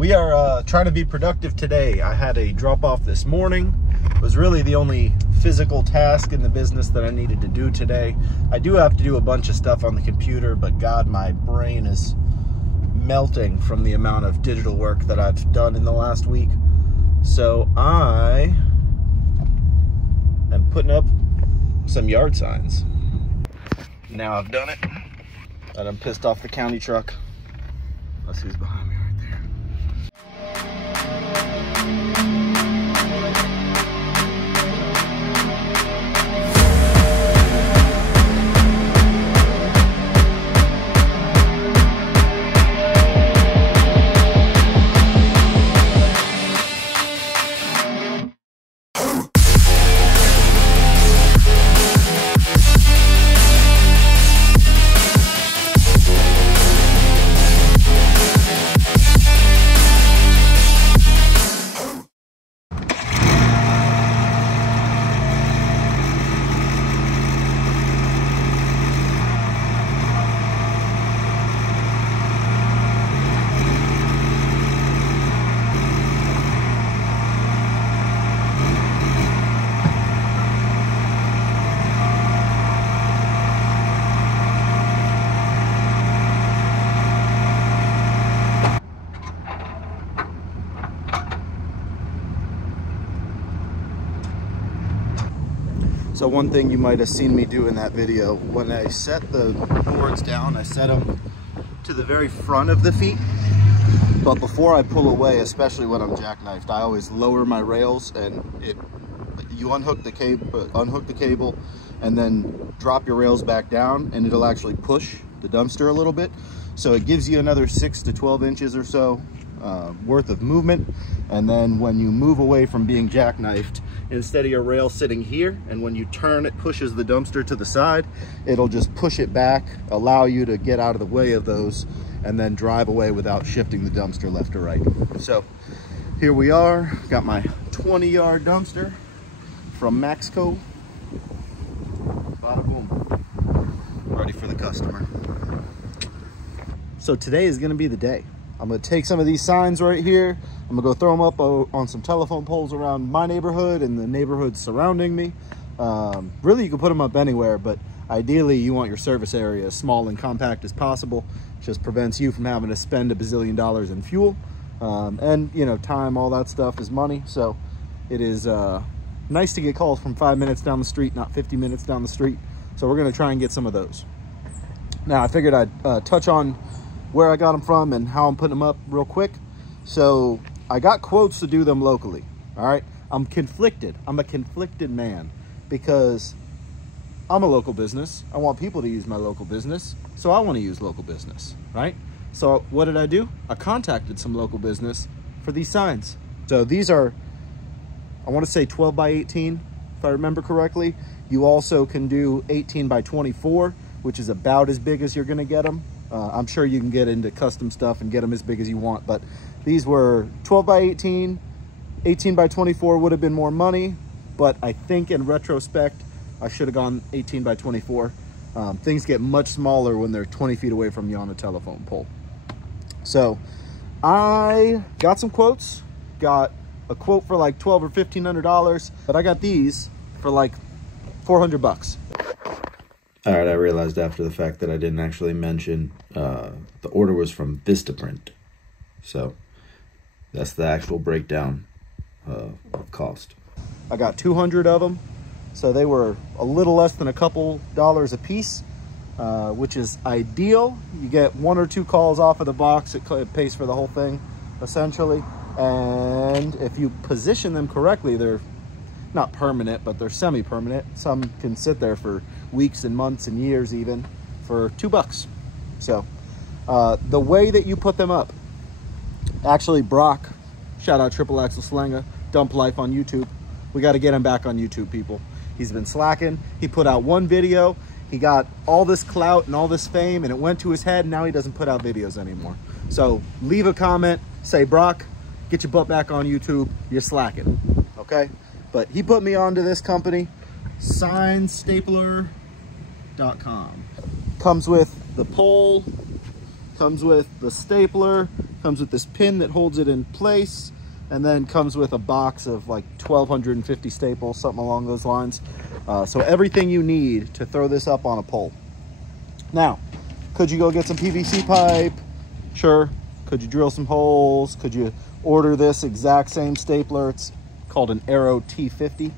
We are trying to be productive today. I had a drop off this morning. It was really the only physical task in the business that I needed to do today. I do have to do a bunch of stuff on the computer, but God, my brain is melting from the amount of digital work that I've done in the last week. So I am putting up some yard signs. Now I've done it, and I'm pissed off the county truck. Let's see who's behind me right there. So one thing you might have seen me do in that video, when I set the boards down, I set them to the very front of the feet. But before I pull away, especially when I'm jackknifed, I always lower my rails, and you unhook the cable and then drop your rails back down, and it'll actually push the dumpster a little bit. So it gives you another 6 to 12 inches or so worth of movement. And then when you move away from being jackknifed, instead of your rail sitting here, and when you turn, it pushes the dumpster to the side, it'll just push it back, allow you to get out of the way of those, and then drive away without shifting the dumpster left or right. So here we are, got my 20-yard dumpster from MAXCO. Bada boom, ready for the customer. So today is gonna be the day. I'm gonna take some of these signs right here. I'm gonna go throw them up on some telephone poles around my neighborhood and the neighborhoods surrounding me. Really, you can put them up anywhere, but ideally you want your service area as small and compact as possible. It just prevents you from having to spend $1 bazillion in fuel. And you know, time, all that stuff is money. So it is nice to get calls from 5 minutes down the street, not 50 minutes down the street. So we're gonna try and get some of those. Now I figured I'd touch on where I got them from and how I'm putting them up real quick. So I got quotes to do them locally. All right, I'm conflicted. I'm a conflicted man because I'm a local business. I want people to use my local business, so I want to use local business, right? So what did I do? I contacted some local business for these signs. So these are, I want to say 12 by 18, if I remember correctly. You also can do 18 by 24, which is about as big as you're going to get them. I'm sure you can get into custom stuff and get them as big as you want, but these were 12 by 18, 18 by 24 would have been more money, but I think in retrospect, I should have gone 18 by 24. Things get much smaller when they're 20 feet away from you on a telephone pole. So I got some quotes, got a quote for like $1,200 or $1,500, but I got these for like 400 bucks. All right, I realized after the fact that I didn't actually mention the order was from Vistaprint. So that's the actual breakdown of cost. I got 200 of them. So they were a little less than a couple dollars a piece, which is ideal. You get 1 or 2 calls off of the box. It pays for the whole thing, essentially. And if you position them correctly, they're not permanent, but they're semi-permanent. Some can sit there for weeks and months and years even for $2. So the way that you put them up, actually Brock, shout out Triple Axel Slanga, Dump Life on YouTube. We got to get him back on YouTube, people. He's been slacking. He put out one video. He got all this clout and all this fame, and it went to his head, and now he doesn't put out videos anymore. So leave a comment, say, Brock, get your butt back on YouTube. You're slacking, okay? But he put me onto this company, signstapler.com. Comes with the pole, comes with the stapler, comes with this pin that holds it in place, and then comes with a box of like 1,250 staples, something along those lines. So everything you need to throw this up on a pole. Now, could you go get some PVC pipe? Sure. Could you drill some holes? Could you order this exact same stapler? It's called an Arrow T50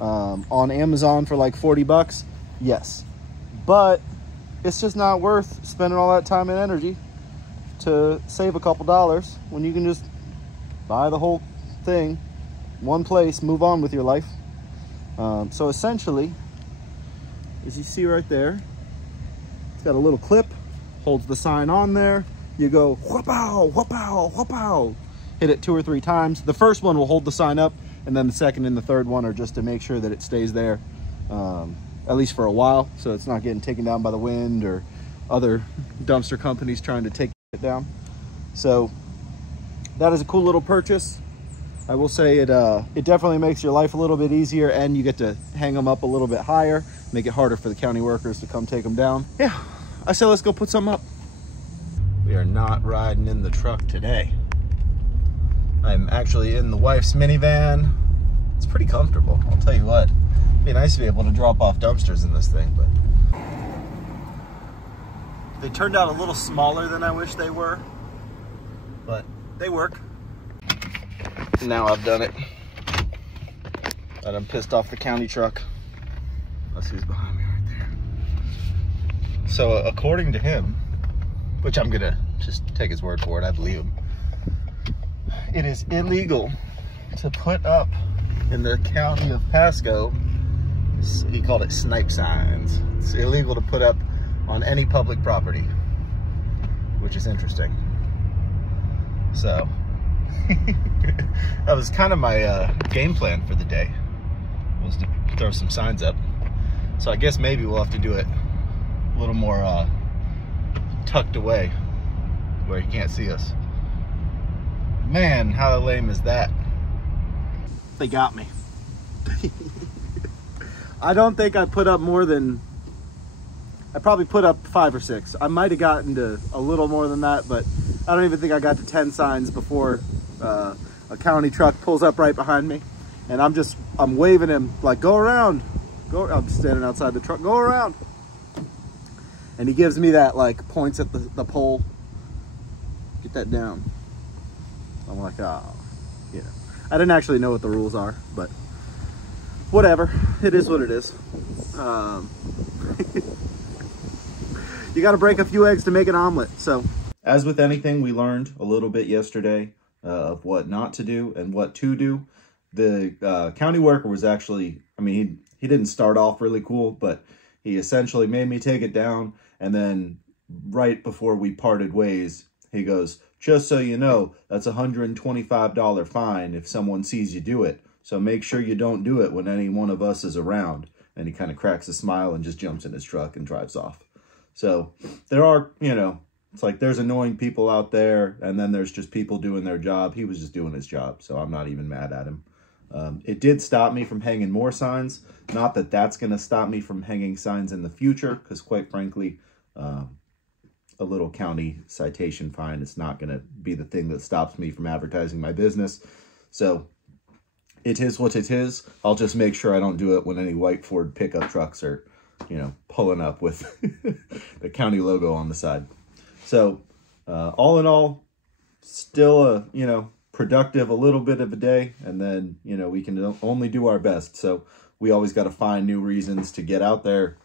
on Amazon for like 40 bucks. Yes, but it's just not worth spending all that time and energy to save a couple dollars when you can just buy the whole thing, one place, move on with your life. So essentially, as you see right there, it's got a little clip, holds the sign on there. You go whoop-ow, whoop-ow, whoop-ow. Hit it 2 or 3 times. The first one will hold the sign up, and then the second and the third one are just to make sure that it stays there, at least for a while, so it's not getting taken down by the wind or other dumpster companies trying to take it down. So that is a cool little purchase. I will say it definitely makes your life a little bit easier, and you get to hang them up a little bit higher, make it harder for the county workers to come take them down. Yeah, I said let's go put something up. We are not riding in the truck today. I'm actually in the wife's minivan. It's pretty comfortable, I'll tell you what. It'd be nice to be able to drop off dumpsters in this thing, but they turned out a little smaller than I wish they were, but they work. Now I've done it. And I'm pissed off the county truck. That's who's behind me right there. So according to him, which I'm gonna just take his word for it, I believe him, it is illegal to put up in the county of Pasco, he called it snipe signs. It's illegal to put up on any public property, which is interesting. So that was kind of my game plan for the day, was to throw some signs up. So I guess maybe we'll have to do it a little more tucked away where you can't see us. Man, how lame is that? They got me. I don't think I put up more than, I probably put up 5 or 6. I might have gotten to a little more than that, but I don't even think I got to 10 signs before a county truck pulls up right behind me. And I'm waving him like, go around. I'm standing outside the truck, go around. And he gives me that, like, points at the pole. Get that down. I'm like, oh, yeah. I didn't actually know what the rules are, but whatever. It is what it is. You got to break a few eggs to make an omelet. So, as with anything, we learned a little bit yesterday of what not to do and what to do. The county worker was actually, I mean, he didn't start off really cool, but he essentially made me take it down. And then right before we parted ways, he goes, just so you know, that's a $125 fine if someone sees you do it. So make sure you don't do it when any one of us is around. And he kind of cracks a smile and just jumps in his truck and drives off. So there are, you know, it's like there's annoying people out there, and then there's just people doing their job. He was just doing his job, so I'm not even mad at him. It did stop me from hanging more signs. Not that that's going to stop me from hanging signs in the future, because quite frankly, a little county citation fine is not going to be the thing that stops me from advertising my business. So it is what it is. I'll just make sure I don't do it when any white Ford pickup trucks are, you know, pulling up with the county logo on the side. So all in all, still a, you know, productive, a little bit of a day, and then, you know, we can only do our best. So we always got to find new reasons to get out there,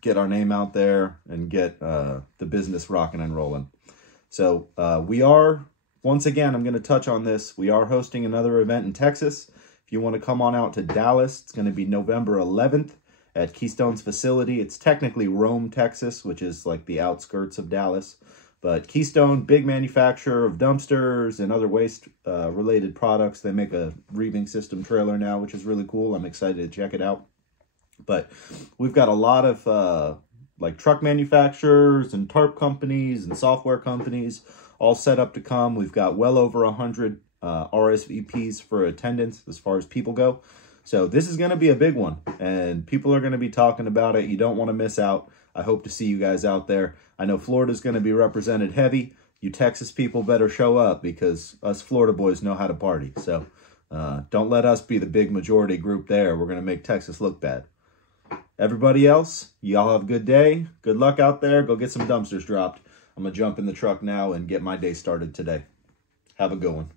get our name out there, and get the business rocking and rolling. So we are, once again, I'm going to touch on this, we are hosting another event in Texas. If you want to come on out to Dallas, it's going to be November 11th at Keystone's facility. It's technically Rome, Texas, which is like the outskirts of Dallas. But Keystone, big manufacturer of dumpsters and other waste-related products. They make a reeving system trailer now, which is really cool. I'm excited to check it out. But we've got a lot of like truck manufacturers and tarp companies and software companies all set up to come. We've got well over 100 RSVPs for attendance as far as people go. So this is going to be a big one, and people are going to be talking about it. You don't want to miss out. I hope to see you guys out there. I know Florida's going to be represented heavy. you Texas people better show up, because us Florida boys know how to party. So don't let us be the big majority group there. We're going to make Texas look bad. Everybody else, y'all have a good day. Good luck out there. Go get some dumpsters dropped. I'm going to jump in the truck now and get my day started today. Have a good one.